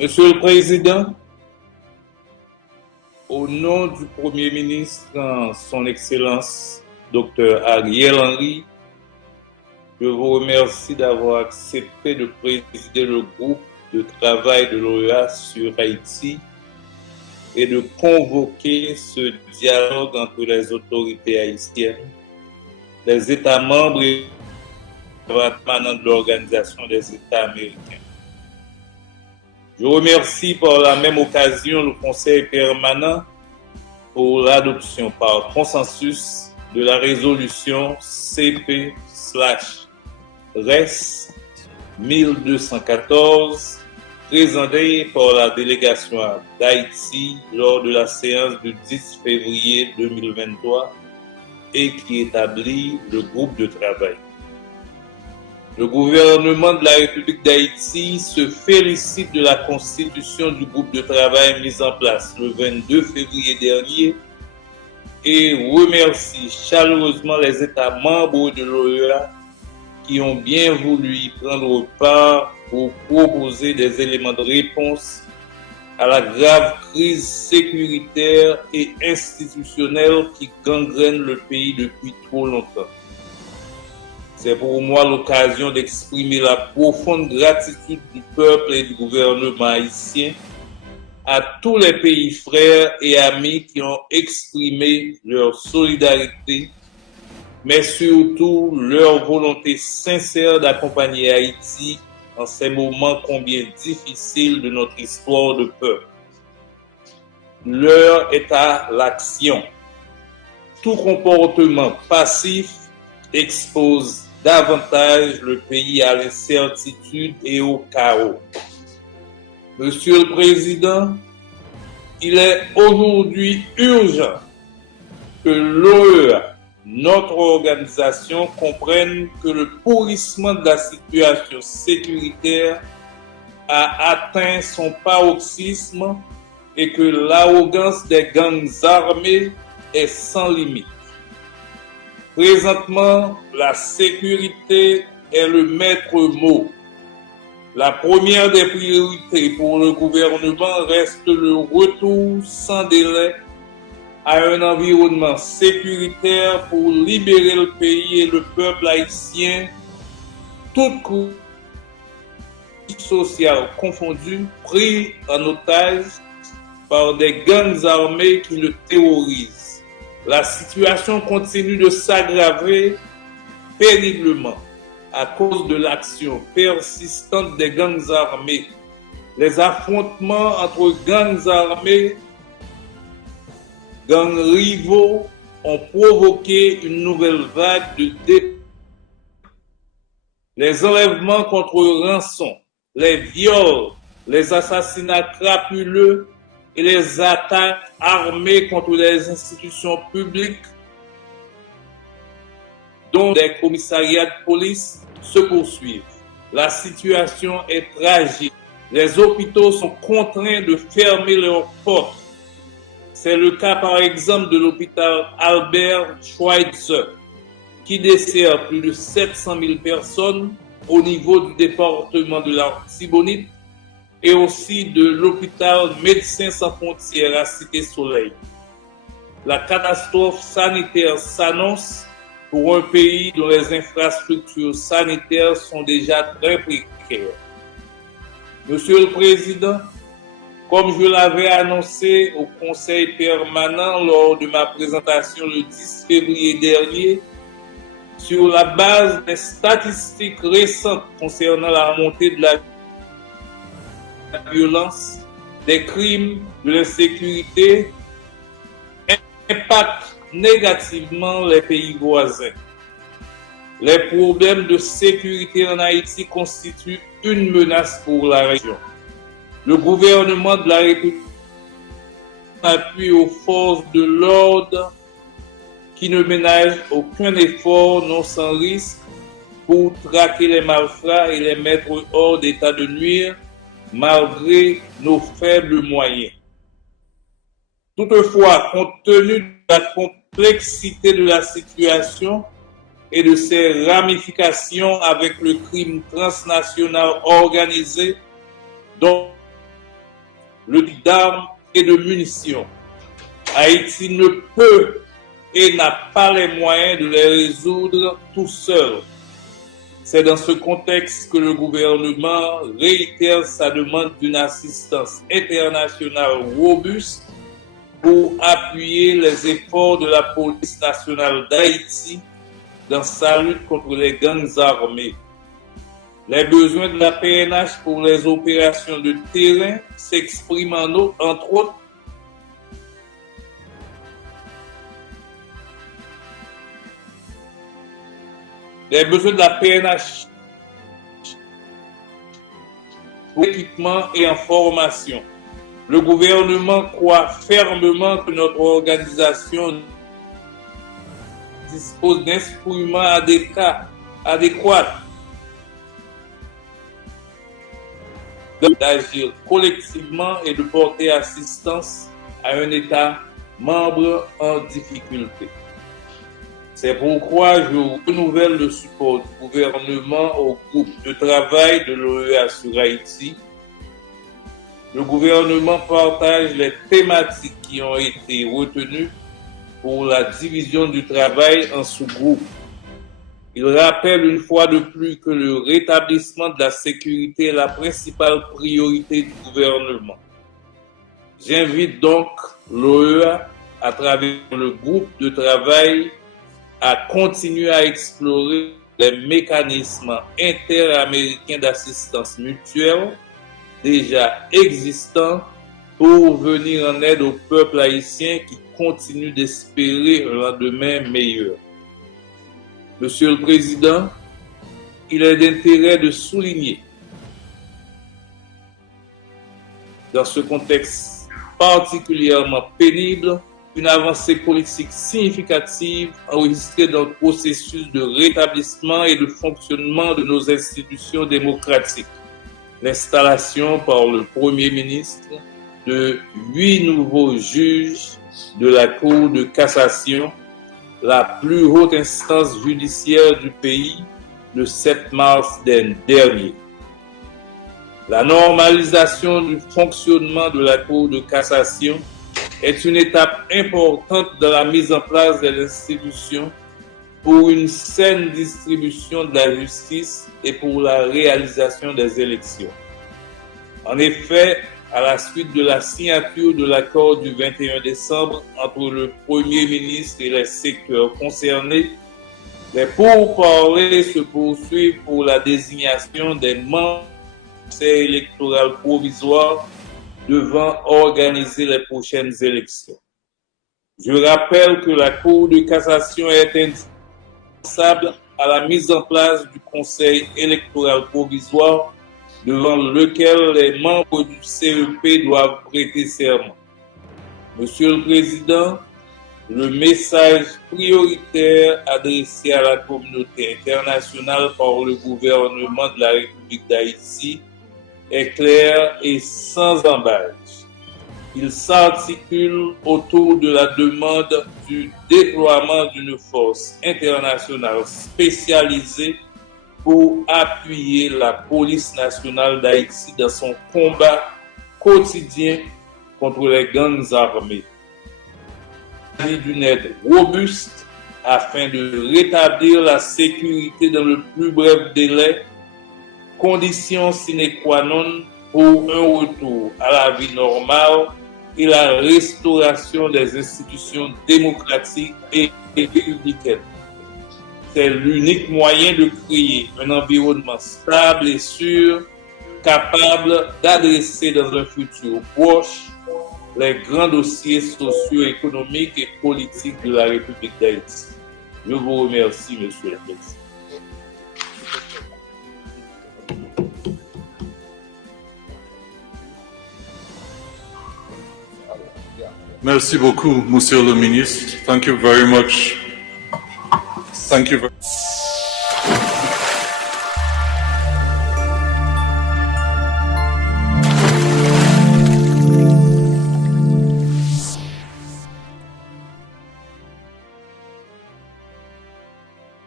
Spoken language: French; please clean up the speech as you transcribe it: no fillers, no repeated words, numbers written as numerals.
Monsieur le Président, au nom du Premier ministre, Son Excellence Dr. Ariel Henry, je vous remercie d'avoir accepté de présider le groupe de travail de l'OEA sur Haïti et de convoquer ce dialogue entre les autorités haïtiennes, les États membres et les permanents de l'Organisation des États américains. Je remercie par la même occasion le Conseil permanent pour l'adoption par consensus de la résolution CP/RES 1214 présentée par la délégation d'Haïti lors de la séance du 10 février 2023 et qui établit le groupe de travail. Le gouvernement de la République d'Haïti se félicite de la constitution du groupe de travail mis en place le 22 février dernier et remercie chaleureusement les États membres de l'OEA qui ont bien voulu y prendre part pour proposer des éléments de réponse à la grave crise sécuritaire et institutionnelle qui gangrène le pays depuis trop longtemps. C'est pour moi l'occasion d'exprimer la profonde gratitude du peuple et du gouvernement haïtien à tous les pays frères et amis qui ont exprimé leur solidarité, mais surtout leur volonté sincère d'accompagner Haïti en ces moments combien difficiles de notre histoire de peuple. L'heure est à l'action. Tout comportement passif expose davantage le pays à l'incertitude et au chaos. Monsieur le Président, il est aujourd'hui urgent que l'OEA, notre organisation, comprenne que le pourrissement de la situation sécuritaire a atteint son paroxysme et que l'arrogance des gangs armés est sans limite. Présentement, la sécurité est le maître mot. La première des priorités pour le gouvernement reste le retour sans délai à un environnement sécuritaire pour libérer le pays et le peuple haïtien, toutes couches sociales confondues, pris en otage par des gangs armés qui le terrorisent. La situation continue de s'aggraver péniblement à cause de l'action persistante des gangs armés. Les affrontements entre gangs armés, gangs rivaux ont provoqué une nouvelle vague de dépôts. Les enlèvements contre rançon, les viols, les assassinats crapuleux et les attaques armées contre les institutions publiques, dont des commissariats de police, se poursuivent. La situation est tragique. Les hôpitaux sont contraints de fermer leurs portes. C'est le cas par exemple de l'hôpital Albert Schweitzer, qui dessert plus de 700 000 personnes au niveau du département de l'Artibonite et aussi de l'hôpital Médecins sans frontières à Cité-Soleil. La catastrophe sanitaire s'annonce pour un pays dont les infrastructures sanitaires sont déjà très précaires. Monsieur le Président, comme je l'avais annoncé au Conseil permanent lors de ma présentation le 10 février dernier, sur la base des statistiques récentes concernant la montée de la violence, des crimes, de l'insécurité, impactent négativement les pays voisins. Les problèmes de sécurité en Haïti constituent une menace pour la région. Le gouvernement de la République appuie aux forces de l'ordre qui ne ménagent aucun effort non sans risque pour traquer les malfrats et les mettre hors d'état de nuire malgré nos faibles moyens. Toutefois, compte tenu de la complexité de la situation et de ses ramifications avec le crime transnational organisé, dont le type d'armes et de munitions. Haïti ne peut et n'a pas les moyens de les résoudre tout seul. C'est dans ce contexte que le gouvernement réitère sa demande d'une assistance internationale robuste pour appuyer les efforts de la police nationale d'Haïti dans sa lutte contre les gangs armés. Les besoins de la PNH pour les opérations de terrain s'expriment entre autres les besoins de la PNH pour équipement et en formation. Le gouvernement croit fermement que notre organisation dispose d'instruments adéquats d'agir collectivement et de porter assistance à un État membre en difficulté. C'est pourquoi je renouvelle le support du gouvernement au groupe de travail de l'OEA sur Haïti. Le gouvernement partage les thématiques qui ont été retenues pour la division du travail en sous-groupes. Il rappelle une fois de plus que le rétablissement de la sécurité est la principale priorité du gouvernement. J'invite donc l'OEA, à travers le groupe de travail, à continuer à explorer les mécanismes interaméricains d'assistance mutuelle déjà existants pour venir en aide au peuple haïtien qui continue d'espérer un lendemain meilleur. Monsieur le Président, il est d'intérêt de souligner, dans ce contexte particulièrement pénible, une avancée politique significative enregistrée dans le processus de rétablissement et de fonctionnement de nos institutions démocratiques. L'installation par le Premier ministre de 8 nouveaux juges de la Cour de cassation, la plus haute instance judiciaire du pays, le 7 mars dernier. La normalisation du fonctionnement de la Cour de cassation est une étape importante dans la mise en place de l'institution pour une saine distribution de la justice et pour la réalisation des élections. En effet, à la suite de la signature de l'accord du 21 décembre entre le Premier ministre et les secteurs concernés, les pourparlers se poursuivent pour la désignation des membres du Conseil électoral provisoire devant organiser les prochaines élections. Je rappelle que la Cour de cassation est indispensable à la mise en place du Conseil électoral provisoire devant lequel les membres du CEP doivent prêter serment. Monsieur le Président, le message prioritaire adressé à la communauté internationale par le gouvernement de la République d'Haïti est clair et sans embâche. Il s'articule autour de la demande du déploiement d'une force internationale spécialisée pour appuyer la police nationale d'Haïti dans son combat quotidien contre les gangs armés. Il s'agit d'une aide robuste afin de rétablir la sécurité dans le plus bref délai, condition sine qua non pour un retour à la vie normale et la restauration des institutions démocratiques et républicaines. C'est l'unique moyen de créer un environnement stable et sûr, capable d'adresser dans un futur proche les grands dossiers socio-économiques et politiques de la République d'Haïti. Je vous remercie, Monsieur le Président. Merci beaucoup, Monsieur le Ministre. Thank you very much. Thank you.